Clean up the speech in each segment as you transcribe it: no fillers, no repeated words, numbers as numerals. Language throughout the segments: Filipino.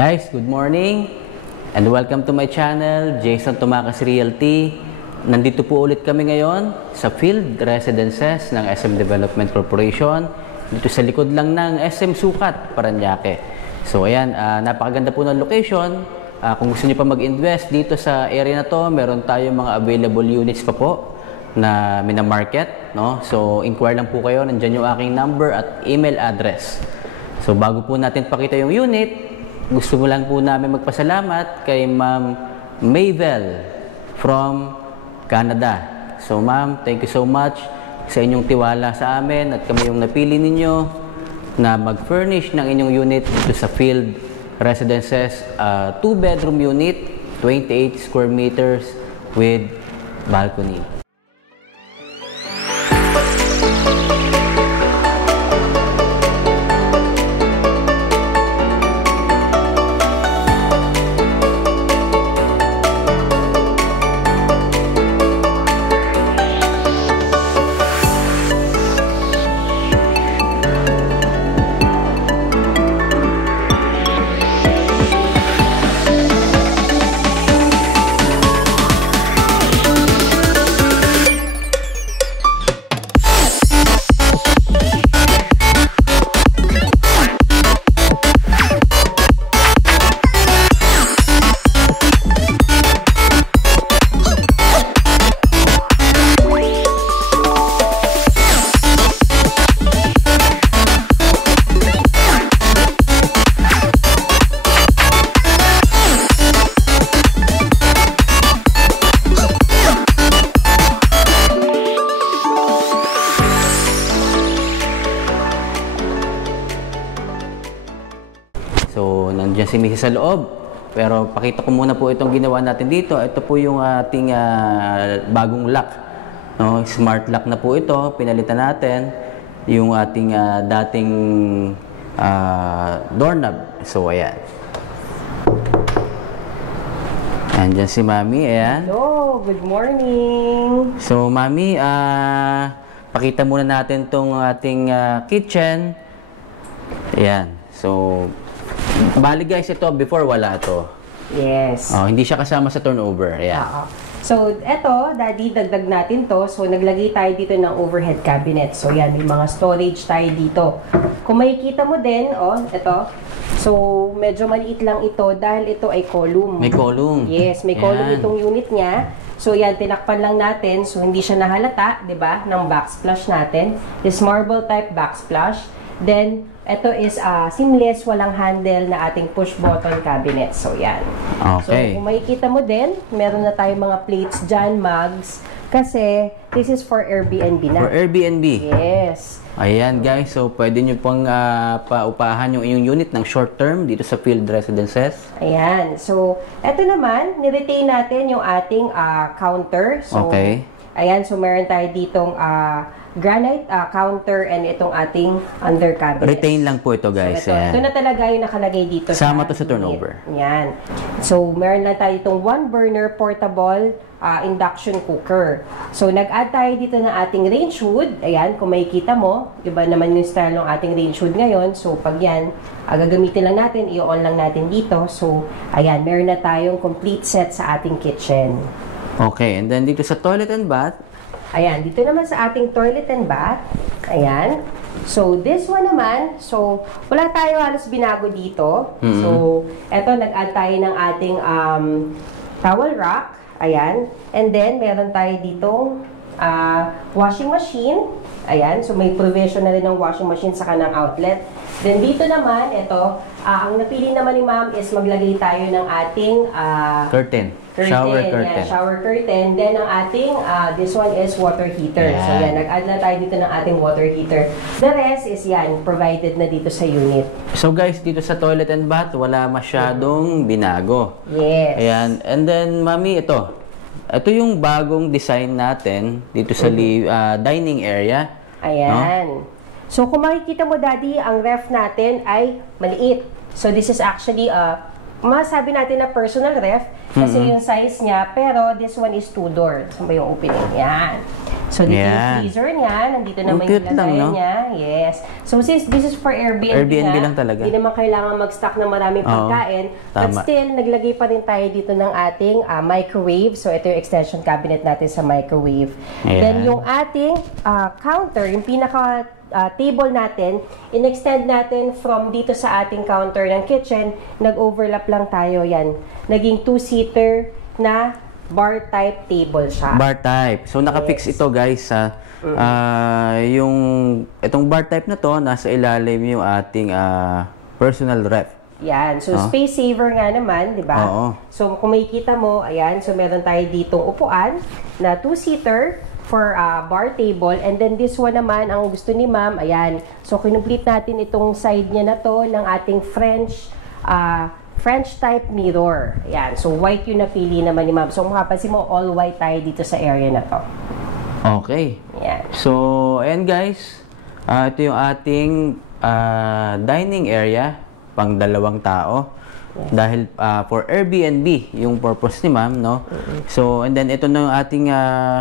Guys, good morning and welcome to my channel, Jason Tumakas Realty. Nandito po ulit kami ngayon sa Field Residences ng SM Development Corporation. Dito sa likod lang ng SM Sukat, Parañaque. So ayan, napakaganda po ng location. Kung gusto niyo pa mag-invest dito sa area na to, meron tayong mga available units pa po na minamarket, no? So inquire lang po kayo, nandiyan yung aking number at email address. So bago po natin pakita yung unit, gusto mo lang po namin magpasalamat kay Ma'am Mayvel from Canada. So ma'am, thank you so much sa inyong tiwala sa amin at kami yung napili ninyo na mag-furnish ng inyong unit dito sa Field Residences. 2-bedroom unit, 28 square meters with balcony. So, nandiyan si Mrs. sa loob. Pero pakita ko muna po itong ginawa natin dito. Ito po yung ating bagong lock. No? Smart lock na po ito. Pinalitan natin yung ating dating doorknob. So, ayan. Nandiyan si Mami. Ayan. Hello, good morning. So, Mami, pakita muna natin itong ating kitchen. Ayan. So, bali guys, ito before wala to. Yes. Hindi siya kasama sa turnover. Ayan. So, eto, Daddy, dagdag natin to. So, naglagay tayo dito ng overhead cabinet. So, yan, may mga storage tayo dito. Kung makikita mo din, ito. So, medyo maliit lang ito dahil ito ay column. May column. Yes, may column itong unit niya. So, yan, tinakpan lang natin. So, hindi siya nahalata, di ba, ng backsplash natin. This marble type backsplash. Then, ito is seamless, walang handle na ating push button cabinet. So, yan. Okay. So, kung makikita mo din, meron na tayong mga plates dyan, mugs. Kasi, this is for Airbnb na. For Airbnb. Yes. Ayan guys, so pwede nyo pang paupahan yung inyong unit ng short term dito sa Field Residences. Ayan. So, ito naman, niretain natin yung ating counter. So, okay. Ayan, so meron tayo ditong granite counter and itong ating under cabinet. Retain lang po ito guys. So, ito na talaga yung nakalagay dito. Sama to sa turnover. Yan. So, meron lang tayo itong 1-burner portable induction cooker. So, nag-add tayo dito ng ating range hood. Ayan, kung makikita mo, iba naman yung style ng ating range hood ngayon. So, pag yan, gagamitin lang natin, i-on lang natin dito. So, ayan, meron na tayong complete set sa ating kitchen. Okay, and then dito sa toilet and bath. Ayan, dito naman sa ating toilet and bath. Ayan. So, this one naman, so, wala tayo halos binago dito. So, eto, nag-add tayo ng ating towel rack. Ayan. And then, meron tayo ditong washing machine. Ayan. So, may provision na rin ng washing machine sa kanang outlet. Then, dito naman, ito, ang napili naman ni ma'am is maglagay tayo ng ating curtain. Shower curtain. Yeah, shower curtain. Then, ang ating, this one is water heater. Yeah. So, yan, nag-add na tayo dito ng ating water heater. The rest is yan, provided na dito sa unit. So, guys, dito sa toilet and bath, wala masyadong binago. Yes. Ayan. And then, Mami, ito. Ito yung bagong design natin dito sa dining area. Ayan. No? So, kung makikita mo, Daddy, ang ref natin ay maliit. So, this is actually masabi natin na personal ref kasi yung size niya, pero this one is 2-door. Saan ba yung opening? Yan. So, dito yung Yan. freezer niya. Nandito naman cute yung lang, lagayan no? niya. Yes. So, since this is for Airbnb lang talaga. hindi naman kailangan mag-stock ng maraming Oo, pagkain. But tama. still, naglagay pa rin tayo dito ng ating microwave. So, ito yung extension cabinet natin sa microwave. Ayan. Then, yung ating counter, yung pinaka table natin, in-extend natin from dito sa ating counter ng kitchen, nag-overlap lang tayo yan. Naging 2-seater na bar type table siya. Bar type. So naka-fix ito guys sa yung itong bar type na to nasa ilalim yung ating personal ref. Yan. So, space saver nga naman, di ba? Oo. So, kung makikita mo, ayan, so meron tayo ditong upuan na 2-seater for bar table. And then this one naman, ang gusto ni ma'am, ayan. So, kinumplete natin itong side niya na to ng ating French type mirror. Ayan. So, white yung napili naman ni ma'am. So, makapansin mo, all white tayo dito sa area na to. Okay. Ayan. So, ayan guys. Ito yung ating dining area pang 2 tao. Dahil for Airbnb yung purpose ni ma'am, no? So, and then ito na yung ating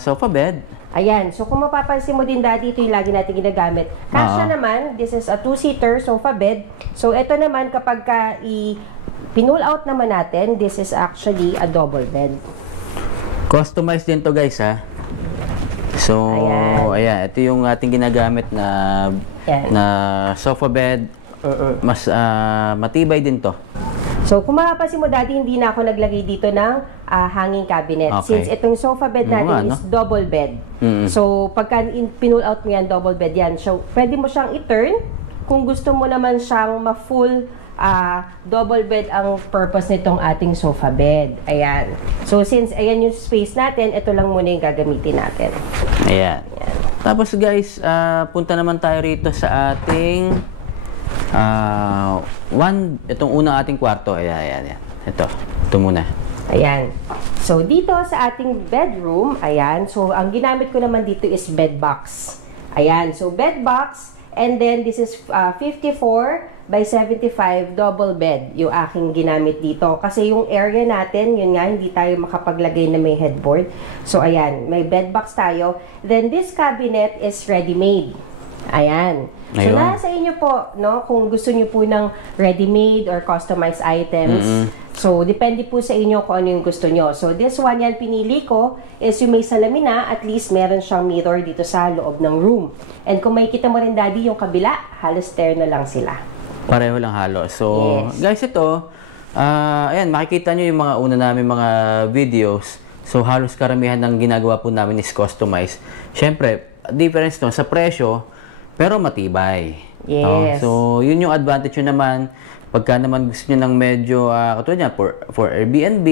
sofa bed. Ayan. So, kung mapapansin mo din dati, ito yung lagi natin ginagamit. Kasya naman, this is a 2-seater sofa bed. So, ito naman kapag pinull out naman natin, this is actually a double bed. Customized din to guys, ha? So, ayan. Ito yung ating ginagamit na sofa bed. Mas matibay din to. So, kung mapapansin mo, Daddy, hindi na ako naglagay dito ng hanging cabinet. Okay. Since itong sofa bed natin is double bed. So, pagka pinull out mo yan, double bed yan. So, pwede mo siyang i-turn kung gusto mo naman siyang ma-full double bed ang purpose nitong ating sofa bed. Ayan. So, since ayan yung space natin, ito lang muna yung gagamitin natin. Ayan. Tapos guys, punta naman tayo rito sa ating itong unang ating kwarto. Ayan. Ito muna. Ayan. So, dito sa ating bedroom, ayan. So, ang ginamit ko naman dito is bed box. Ayan. So, bed box. And then, this is 54 by 75 double bed yung aking ginamit dito. Kasi yung area natin, yun nga, hindi tayo makapaglagay na may headboard. So, ayan. May bed box tayo. Then, this cabinet is ready-made. Ayan. So, nasa inyo po, no? Kung gusto nyo po ng ready-made or customized items. So, depende po sa inyo kung ano yung gusto nyo. So, this one yan, pinili ko, is yung may salamin na, at least meron siyang mirror dito sa loob ng room. And kung makikita mo rin, Daddy, yung kabila, halos stair na lang sila. Pareho lang halo. So, guys, ito, ayan, makikita nyo yung mga una namin mga videos. So, halos karamihan ng ginagawa po namin is customized. Siyempre, difference to sa presyo, pero matibay. Yes. So, yun yung advantage nyo naman. Pagka naman gusto nyo ng medyo, katulad niya, for Airbnb,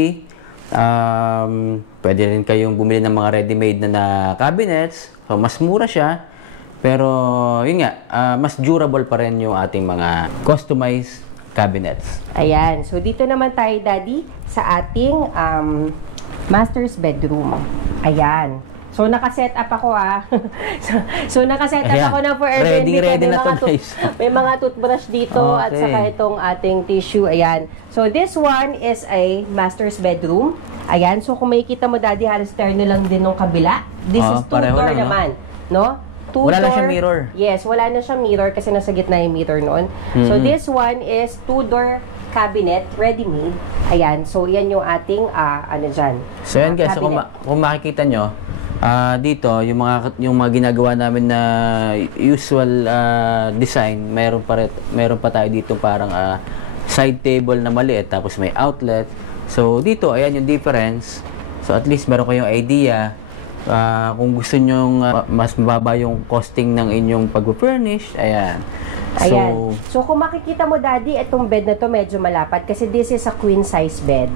pwede rin kayong bumili ng mga ready-made na cabinets. So, mas mura siya. Pero, yun nga, mas durable pa rin yung ating mga customized cabinets. Ayan. So, dito naman tayo, Daddy, sa ating master's bedroom. Ayan. So, naka-set up ako so naka-set up ako na for Airbnb. Ready na to, guys. May mga toothbrush dito at saka itong ating tissue. Ayan. So, this one is a master's bedroom. Ayan. So, kung makikita mo, Daddy, halos stair na lang din ng kabila. This is two-door naman. No? Wala na siyang mirror. Yes, wala na siyang mirror kasi nasa gitna yung mirror noon. So, this one is two-door cabinet, ready-made. Ayan. So, yan yung ating, ano dyan. So, yan guys. So, kung makikita nyo, dito, yung mga ginagawa namin na usual design, meron pa tayo dito parang side table na maliit, tapos may outlet. So, dito, ayan yung difference. So, at least meron kayong idea kung gusto nyong mas mababa yung costing ng inyong pag-furnish, ayan. Ayan. So, kung makikita mo, Daddy, itong bed na to medyo malapat kasi this is a queen size bed.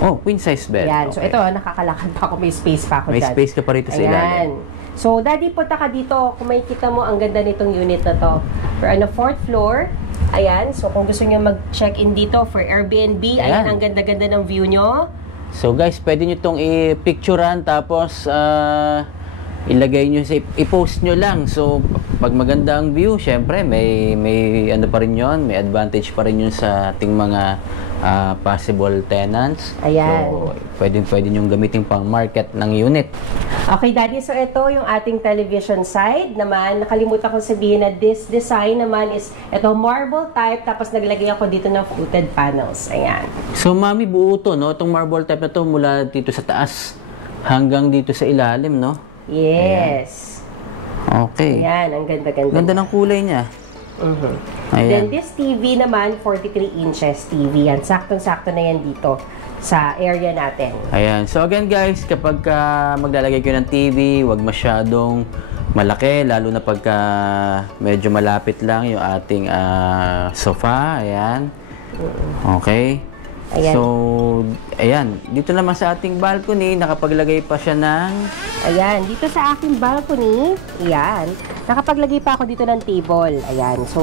Oh, queen size bed. Ayan. Okay. So, ito, nakakalakad pa ako. May space pa ako dyan. May dyan. space ka pa rito sa ilalim. So, Daddy, punta ka dito. Kung makikita mo, ang ganda nitong unit na to. We're on the 4th floor. Ayan. So, kung gusto nyo mag-check-in dito for Airbnb, ayan, ang ganda-ganda ng view nyo. So, guys, pwede nyo itong i-picturean tapos ilagay nyo, i-post nyo lang. So, pag maganda ang view, syempre may ano pa rin 'yon, may advantage pa rin 'yun sa ating mga possible tenants. Ayan. So, pwede yung gamitin pang market ng unit. Okay, Daddy. So, ito yung ating television side naman. Nakalimutan ko sabihin na this design naman is ito marble type. Tapos, naglagay ako dito ng fluted panels. Ayan. So, Mami, buo to, no? Itong marble type na to mula dito sa taas hanggang dito sa ilalim, no? Yes. Okay. Ayan. Ang ganda-ganda. Ganda ng kulay niya. Ayan. Then, this TV naman, 43 inches TV. Yan. Saktong-sakto na yan dito sa area natin. Ayan. So again guys, kapag maglalagay kayo ng TV, wag masyadong malaki, lalo na pagka medyo malapit lang yung ating sofa. Ayan. Okay. Ayan. So, ayan. Dito naman sa ating balcony, nakapaglagay pa siya ng... Ayan. Dito sa aking balcony, ayan, nakapaglagay pa ako dito ng table. Ayan. So,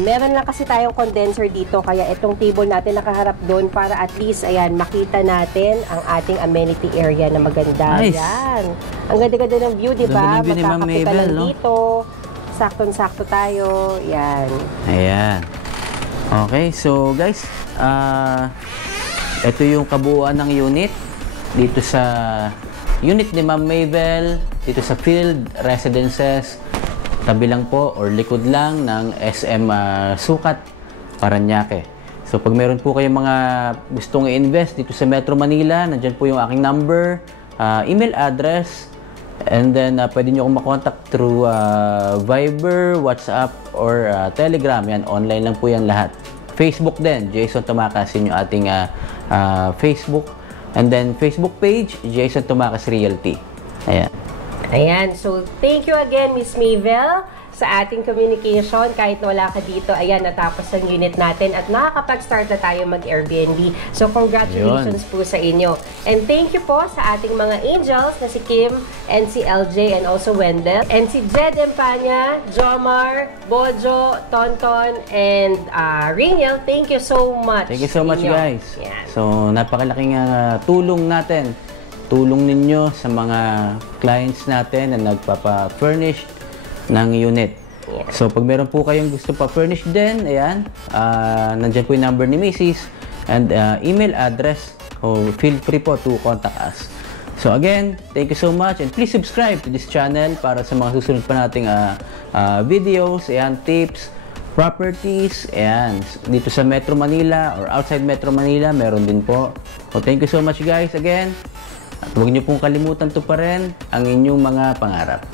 meron lang kasi tayong condenser dito, kaya itong table natin nakaharap doon para at least, ayan, makita natin ang ating amenity area na maganda. Nice. Ayan. Ang ganda-ganda ng view, di ba? Ganda ng view ni Ma'am Magkakape ka Mabel, lang no? dito. Saktong-sakto tayo. Ayan. Ayan. Okay, so guys, ito yung kabuuan ng unit dito sa unit ni Ma'am Mabel, dito sa Field Residences, tabi lang po or likod lang ng SM Sukat, Parañaque. So pag meron po kayong mga gustong i-invest dito sa Metro Manila, nandyan po yung aking number, email address, and then pwede nyo akong makontak through Viber, WhatsApp, or Telegram. Yan, online lang po yan lahat. Facebook din, Jason Tumakas, yun yung ating Facebook. And then Facebook page, Jason Tumakas Realty. Ayan. Ayan. So, thank you again, Miss Mabel, sa ating communication. Kahit wala ka dito, ayan, natapos ang unit natin at nakakapag-start na tayo mag-Airbnb. So, congratulations po sa inyo. And thank you po sa ating mga angels na si Kim and si LJ and also Wendell. And si Jed Empanya, Jomar, Bojo, Tonton, and Riniel. Thank you so much. Thank you so much, inyo. guys. Yan. So, napakalaking tulong natin. Tulong ninyo sa mga clients natin na nagpapa-furnish ng unit. Yeah. So, pag meron po kayong gusto pa-furnish din, ayan, nandyan po yung number ni Mrs. and email address. So, feel free po to contact us. So, again, thank you so much and please subscribe to this channel para sa mga susunod pa nating videos, ayan, tips, properties, ayan, dito sa Metro Manila or outside Metro Manila, meron din po. So, thank you so much guys again. At huwag niyo pong kalimutan to pa rin ang inyong mga pangarap.